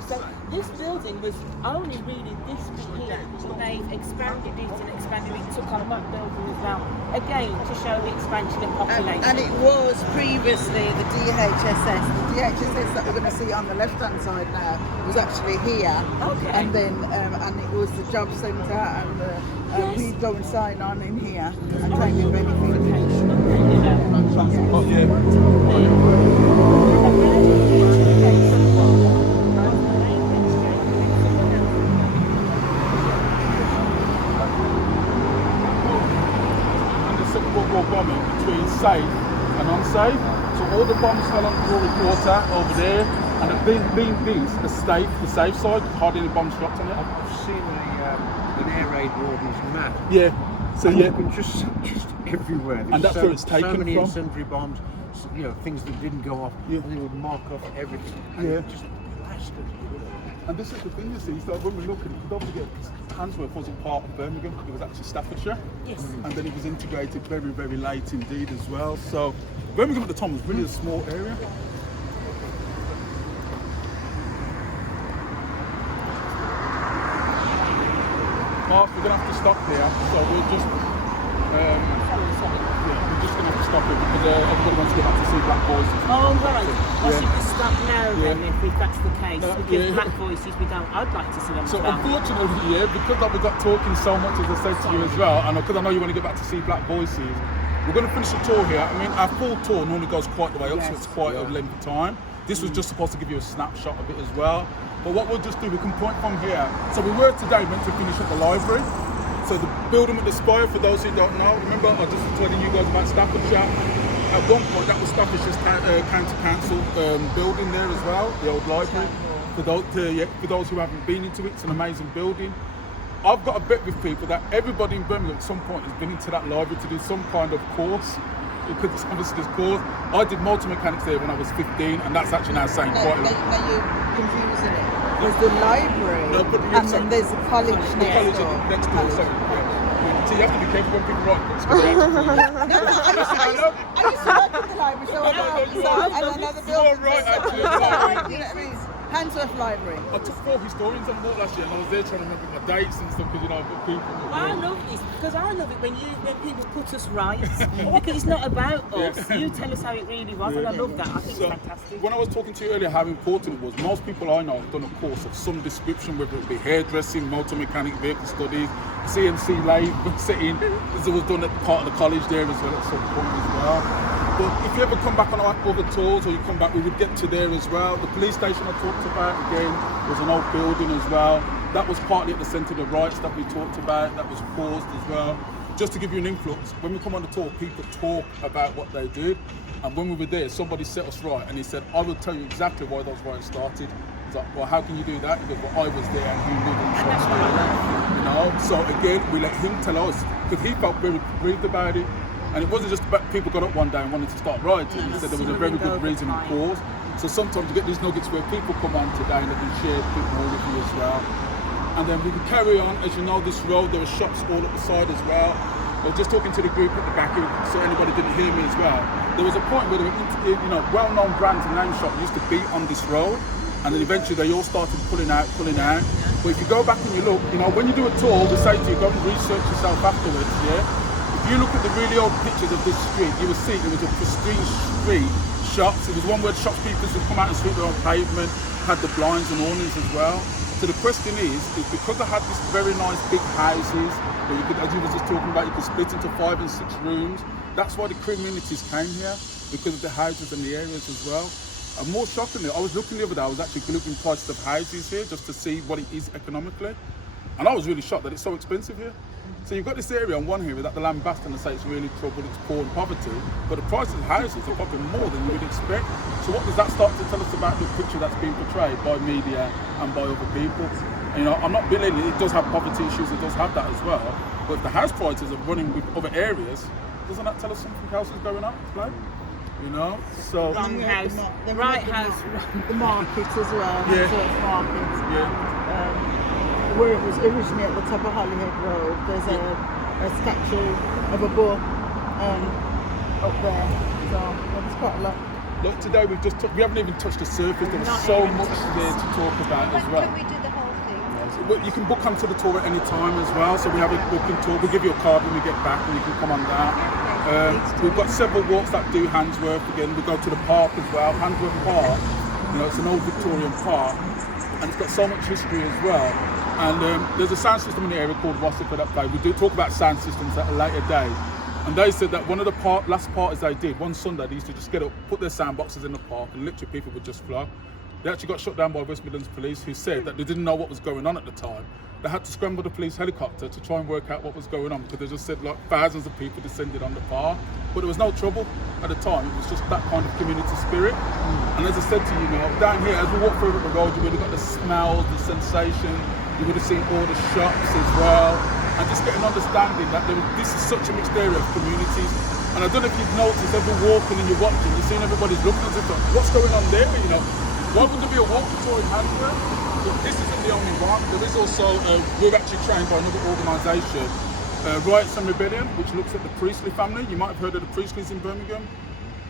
So this building was only really this bit here, but they've expanded it and expanded it, took on that building as well, again to show the expansion of population. And it was previously the DHSS. The DHSS that we're going to see on the left-hand side now was actually here. Okay. And then, and it was the job centre, and we'd go and sign on in here and take the benefit. Oh, yeah. Bombing between safe and unsafe. So all the bombs fell on the Glory Quarter over there, and being the safe side, hardly any bombs dropped on it. I've seen an air raid warden's map. Yeah. So yeah, just everywhere. And that's where it's taken so many from. incendiary bombs, you know, things that didn't go off. Yeah. And they would mark off everything. And Yeah. it just blasted. And this is the thing, you see, so when we look at it, don't forget, Handsworth wasn't part of Birmingham, it was actually Staffordshire. Yes. And then it was integrated very, very late indeed as well. So Birmingham at the time was really a small area. Mark, we're going to have to stop here, so we'll just... yeah, we're just going to have to stop it because everybody wants to get back to see Black Voices. Oh, right. Well, Yeah. should we stop now then, Yeah. if that's the case? Because yeah. Black Voices, I'd like to see them So start. unfortunately, yeah, because like, we got talking so much, as I said to you as well, and because I know you want to get back to see Black Voices, we're going to finish the tour here. I mean, our full tour normally goes quite the way up, so it's quite a length of time. This was just supposed to give you a snapshot of it as well. But what we'll just do, we can point from here. So we were today meant to finish at the library. So the building with the spire, for those who don't know, remember I just was telling you guys about Staffordshire. At one point, that was Staffordshire's county council building there as well, the old library. For those who haven't been into it, it's an amazing building. I've got a bet with people that everybody in Birmingham at some point has been into that library to do some kind of course. Because it's obviously this course. I did motor mechanics there when I was 15, and that's actually now saying quite a lot. Now you're confusing it. There's the library, and then there's the college next door. Next door, sorry. Yeah. So you have to be careful when people write books. I used to work at the library, so I know the building. You're right, actually. You know what I mean? Handsworth Library. I took 4 historians on board last year, and I was there trying to remember my dates and stuff because I've got people. I love this because I love it when people put us right because it's not about us. You tell us how it really was, and I love that. I think it's fantastic. When I was talking to you earlier, how important it was. Most people I know have done a course of some description, whether it be hairdressing, motor mechanic, vehicle studies, CNC lathe setting. This was done at part of the college there as well at some point as well. But if you ever come back on our other tours or you come back, we would get to there as well. The police station I talked about, again, was an old building as well. That was partly at the centre of the riots that we talked about, that was caused as well. Just to give you an influx, when we come on the tour, people talk about what they did. And when we were there, somebody set us right and he said, I will tell you exactly why those riots started. He's like, well, how can you do that? He goes, well, I was there and he wouldn't trust me. You know, so again, we let him tell us, because he felt very grieved about it. And it wasn't just about people got up one day and wanted to start rioting. He said there was a very good reason and cause. So sometimes you get these nuggets where people come on today and they can share a bit more with you as well. And then we can carry on. As you know, this road, there are shops all up the side as well. I was just talking to the group at the back here, so anybody didn't hear me as well. There was a point where there were, well-known brands and name shops used to be on this road. And then eventually they all started pulling out. But if you go back and you look, when you do a tour, we say to you, go and research yourself afterwards, yeah? If you look at the really old pictures of this street, you will see it was a pristine street, shops. It was one where shopkeepers would come out and sweep their own pavement, had the blinds and awnings as well. So the question is because they had these very nice big houses, where you could, as you were just talking about, you could split into 5 and 6 rooms. That's why the communities came here, because of the houses and the areas as well. And more shockingly, I was looking the other day, I was actually looking prices of houses here just to see what it is economically. And I was really shocked that it's so expensive here. So you've got this area on one here that the lambast and say it's really troubled, it's poor and poverty, but the prices of houses are probably more than you would expect. So what does that start to tell us about the picture that's being portrayed by media and by other people? And, I'm not belittling it, it does have poverty issues, it does have that as well, but if the house prices are running with other areas, doesn't that tell us something else is going on? So... Wrong house, right house. The markets as well, Yeah. church markets. Yeah. Where it was originally at the top of Holyhead Road, there's a statue of a bull up there. So there's quite a lot. Look, today we haven't even touched the surface. There was so much there to talk about as well. Can we do the whole thing? You can book onto the tour at any time as well. So we have a booking tour. We'll give you a card when we get back, and you can come on that. We've got several walks that do Handsworth. Again, we go to the park as well. Handsworth Park, it's an old Victorian park, and it's got so much history as well. And there's a sound system in the area called Rossica that play. We do talk about sound systems at a later day. And they said that one of the last parties they did, one Sunday, they used to just get up, put their sound boxes in the park, and literally people would just flock. They actually got shut down by West Midlands police, who said that they didn't know what was going on at the time. They had to scramble the police helicopter to try and work out what was going on, because they just said like thousands of people descended on the park. But there was no trouble at the time. It was just that kind of community spirit. And as I said to you, down here, as we walk through the road, you really got the smell, the sensation. You would have seen all the shops as well, and just get an understanding that this is such a mixed area of communities. And I don't know if you've noticed, as we're walking and you're watching, you're seeing everybody's looking at us, what's going on there? Why wouldn't there be a walking tour in Handsworth? But this isn't the only one. There is also, we're actually trained by another organisation, Riots and Rebellion, which looks at the Priestley family. You might have heard of the Priestleys in Birmingham.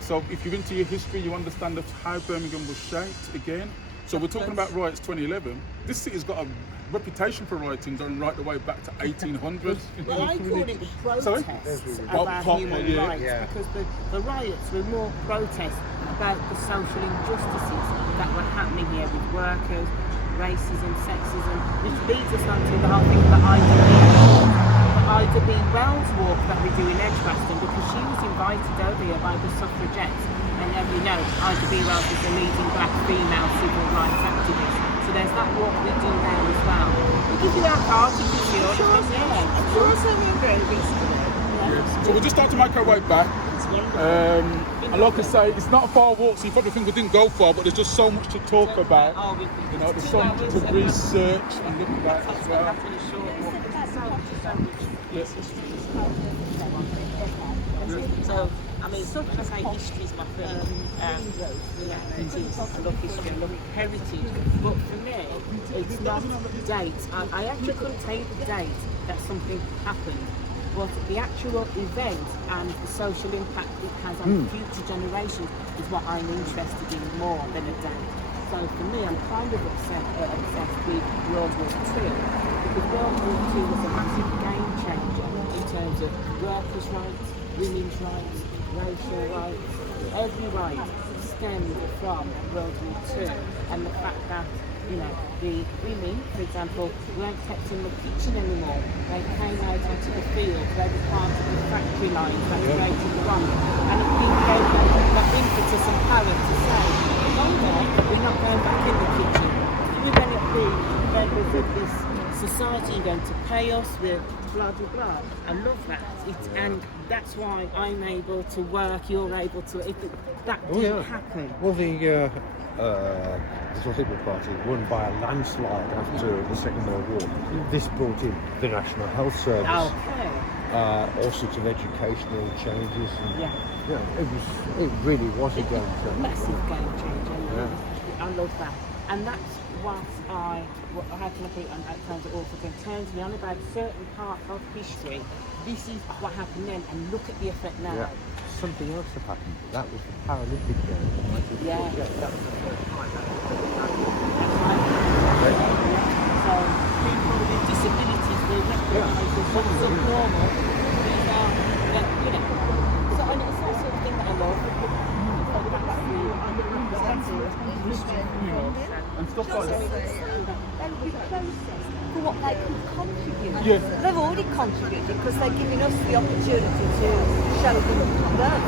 So if you're into your history, you understand how Birmingham was shaped again. So we're talking about riots 2011. This city's got a reputation for rioting going right the way back to 1800s. Well, I call it the protests about human rights, because the riots were more protests about the social injustices that were happening here with workers, racism, sexism, which leads us on to the whole thing of the Ida B. Wells walk that we do in Edgbaston, because she was invited over here by the suffragettes. And as you know, Ida B. Wells is the leading black female civil rights activist. So there's that walk we do there as well. we give you our card if you feel. Yeah, of course. So we're just starting to make our way back. And like I say, it's not a far walk, so you probably think we didn't go far, but there's just so much to talk about. You know, there's so much to research and look at as well. Yes. So, I mean, some people say history is my thing. Yeah, it is. I love history, I love heritage. But for me, it's not dates. I actually couldn't tell you the date that something happened. But the actual event and the social impact it has on future generations is what I'm interested in more than a date. So for me, I'm kind of obsessed with World War II, because World War II was a massive game changer in terms of workers' rights, women's rights, racial rights. Every right stemmed from World War II, and the fact that, you know, the women, for example, weren't kept in the kitchen anymore. They came out onto the field. They were part of the factory lines that created the one. And I think they got impetus and power to say, one day we're not going back in the kitchen. We're going to be members of this society, you're going to pay us, we're blah blah blah. I love that. And that's why I'm able to work, you're able to, that didn't happen. Well, the Labour Party won by a landslide after the Second World War. This brought in the National Health Service, all sorts of educational changes. And, it really was a game changer. Massive game changer. I love that. And that's what how can I put it on that terms of author can turns me on about a certain part of history. This is what happened then, and look at the effect now. Yeah. Something else that happened. That was the Paralympic Games. Yeah. That was the first time that So people with disabilities were recognised as subnormal. These are, you know. So and it's that sort of thing that I love. And stuff like that. For what they can contribute. Yeah. They've already contributed because they're giving us the opportunity to show them love.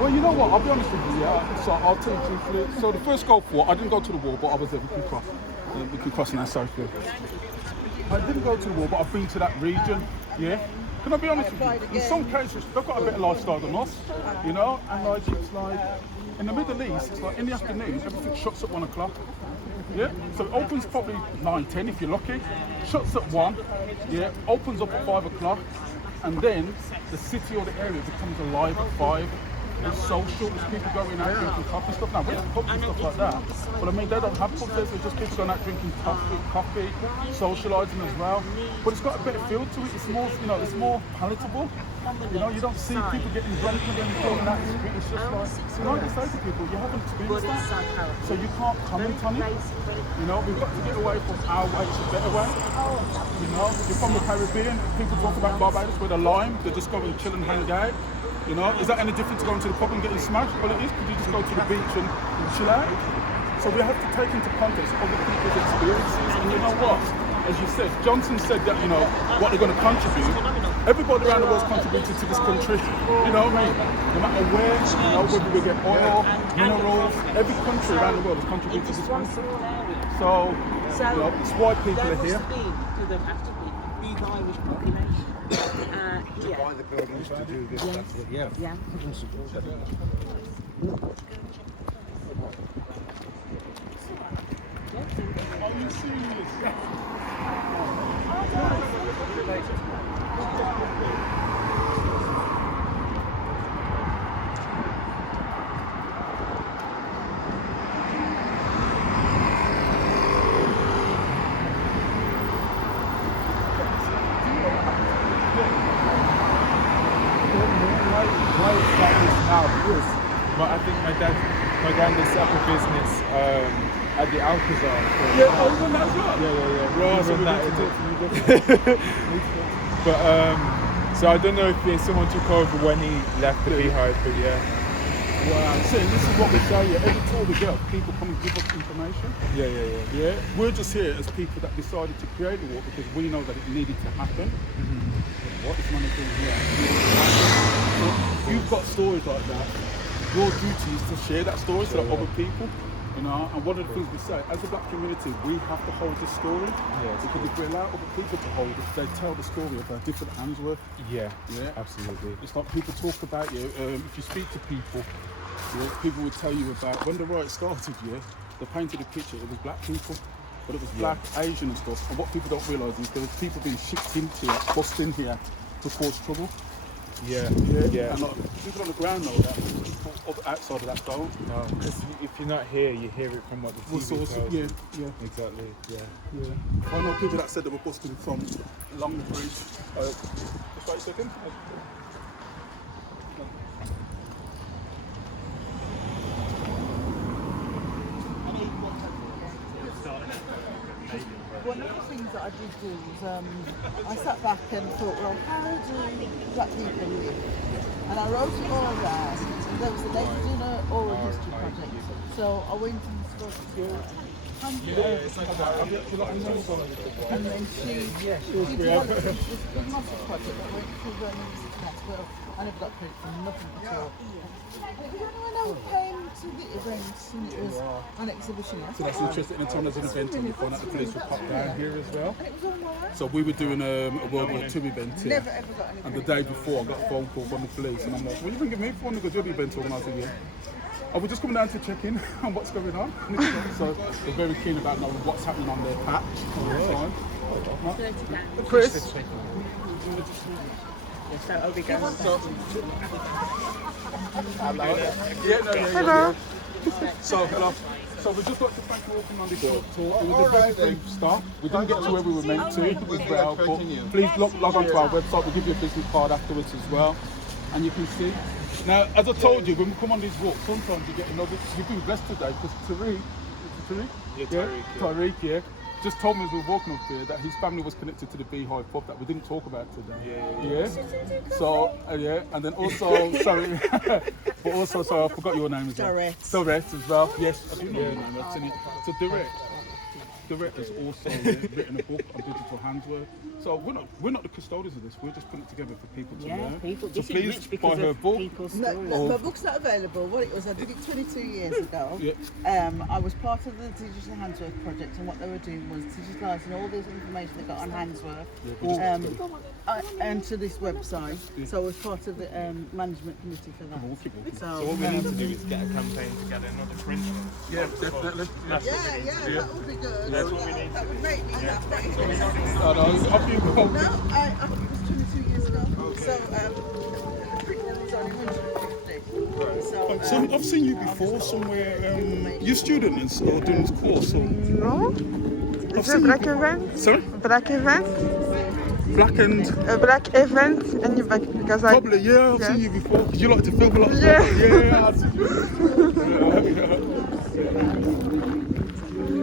Well, you know what? I'll be honest with you. Yeah. So I'll tell you truthfully. So the first Gulf War, I didn't go to the war, but I was there. We can cross in that side field. I didn't go to the war, but I've been to that region. Yeah. Can I be honest with you? In some cases, they've got a better lifestyle than us. You know, and like it's like in the Middle East, it's like in the afternoon, everything shuts at 1 o'clock. Yeah, so it opens probably 9, 10 if you're lucky, shuts at 1, yeah, opens up at 5 o'clock, and then the city or the area becomes alive at 5. It's social, there's people going out drinking coffee stuff. Now, we have pubs and stuff like that, but I mean, they don't have pubs there, so it's just people going out drinking coffee, socialising as well. But it's got a better feel to it, it's more, you know, it's more palatable. You know, you don't see people getting drunk and then falling out the street. It's just like, you know, you say to people, you haven't experienced that, so you can't comment on it. You know, we've got to get away from our way to a better way. You know, you're from the Caribbean, people talk about Barbados with a lime, they just go and chill and hang out. You know, is that any different to going to the pub and getting smashed? Well, it is, because you just go to the beach and chill out. So we have to take into context other people's experiences. And you know what? As you said, Johnson said that, you know, what they're going to contribute. Everybody around the world's contributed to this country. You know what I mean? No matter where, you know, whether we get oil, minerals, every country around the world has contributed to this country. So, you know, it's why people are here. Big Irish population. to buy the buildings to do this. Yeah. And support that. Are you serious? But I think my granddad set up a business at the Alcazar. Yeah, oh, you run that as well? Yeah. Right, so we need to talk to you. But so I don't know if someone took over when he left the Beehive, but yeah. Wow, see, this is what we say here. Every tour we go, people come and give us information. Yeah. We're just here as people that decided to create the walk because we know that it needed to happen. What is money doing here? So you've got stories like that. Your duty is to share that story so that other people You know, and one of the things we say, as a black community, we have to hold the story. Because if we allow other people to hold it, they tell the story of a different Handsworth. Yeah, absolutely. It's like people talk about you. If you speak to people, people will tell you about when the riot started. They painted a picture. It was black people, but it was black, Asian and stuff. And what people don't realise is there was people being shipped into here, bust in here to cause trouble. Yeah. And like, people on the ground know that, but people outside of that don't. No, because if you're not here, you hear it from what the TV tells. Yeah. Exactly. Yeah. I know people that said they were busting from along the bridge. Just wait a second. One of the things that I did do was I sat back and thought, well, how do black people live? And I wrote it all down. There was a lady doing an oral history project. So I went and spoke to her. And then she did this massive project that went through Birmingham Mint as well. I never got credit for nothing at all. And it was only when I came to the event and it was an exhibition. So that's interesting. And Tom, there's an event and you found out the police would pop down here as well. And it was all right. So we were doing a World War II event here. Never ever got any And the day before I got a phone call from the police and I'm like, what are you bringing me for? Because you're the event organiser here. I was just coming down to check in on what's going on. So they're very keen about knowing what's happening on their patch all the time. Chris? So are we going? Hello. So, hello. So we just got to thank you all for Monday Book Tour. It was a very brief start. We didn't get to where we were meant to as well, but please log on to our website. We'll give you a business card afterwards as well. And you can see. Now, as I told you, when we come on these walks, sometimes you get another. You've been blessed today because Tariq, just told me as we were walking up here that his family was connected to the Beehive pub that we didn't talk about today. So, and then also, sorry, but also, sorry, I forgot your name as well. Dorette as well. Yes, I do know your name. I've seen it. So Dorette has also written a book on digital Handsworth. So we're not the custodians of this. We're just putting it together for people to learn. People. So This please is rich because buy her of book. people's No, stories. my book's not available. What it was, I did it 22 years ago. I was part of the Digital Handsworth project, and what they were doing was digitalising all this information they got on Handsworth onto this website. So I was part of the management committee for that. So all we need to do is get a campaign together, not a print one. Yeah, definitely. That's what we need to do. That would be good. That's what we need That to would do. make me happy. Off you go. No, I think it was 22 years ago. So Britain was only 150. So I've seen you before somewhere. You students or doing this course? Or? No? It's a black event. Sorry? Black event. Black and A black event and you back because I probably I've seen you before because you like to film a lot of Yeah. stuff. Yeah, I've seen you.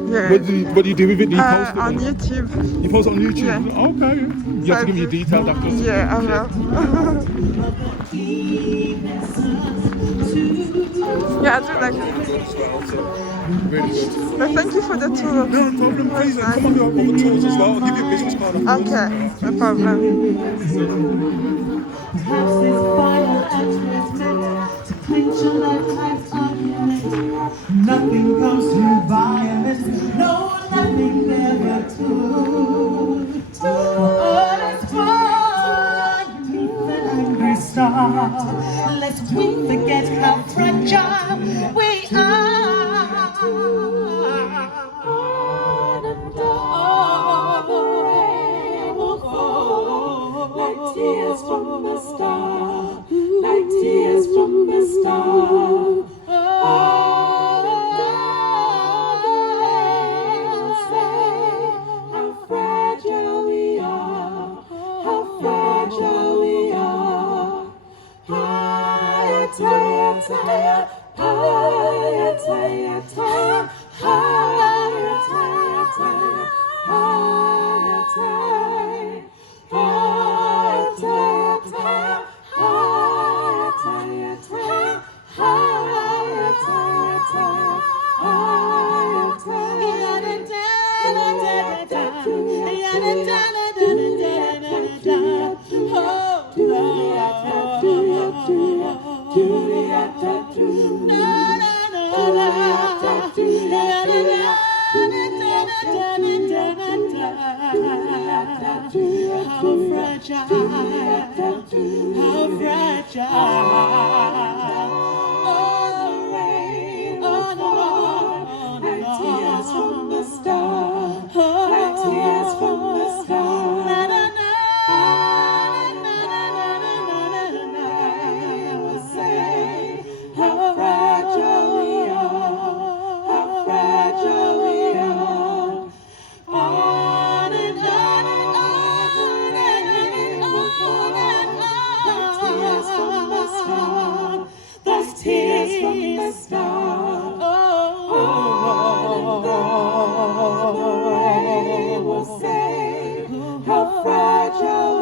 yeah. What do you do with it? Do you post it? On YouTube. You post it on YouTube? Yeah. Oh, okay. You have to give me your details after. Yeah, I will. Yeah, I do like it. Really good. But thank you for the tour. No problem, please. Nice. Come on your other tours as well. I'll give you a business card afterwards. Okay, no problem. Nothing comes to violence, no, nothing ever could. Oh, it's fun beneath an angry star. Lest we forget how fragile we are. Like tears from a star, like tears from a star. How fragile we are, how fragile we are. Higher, higher, higher, higher, higher, higher, higher, higher, higher, higher, higher. How fragile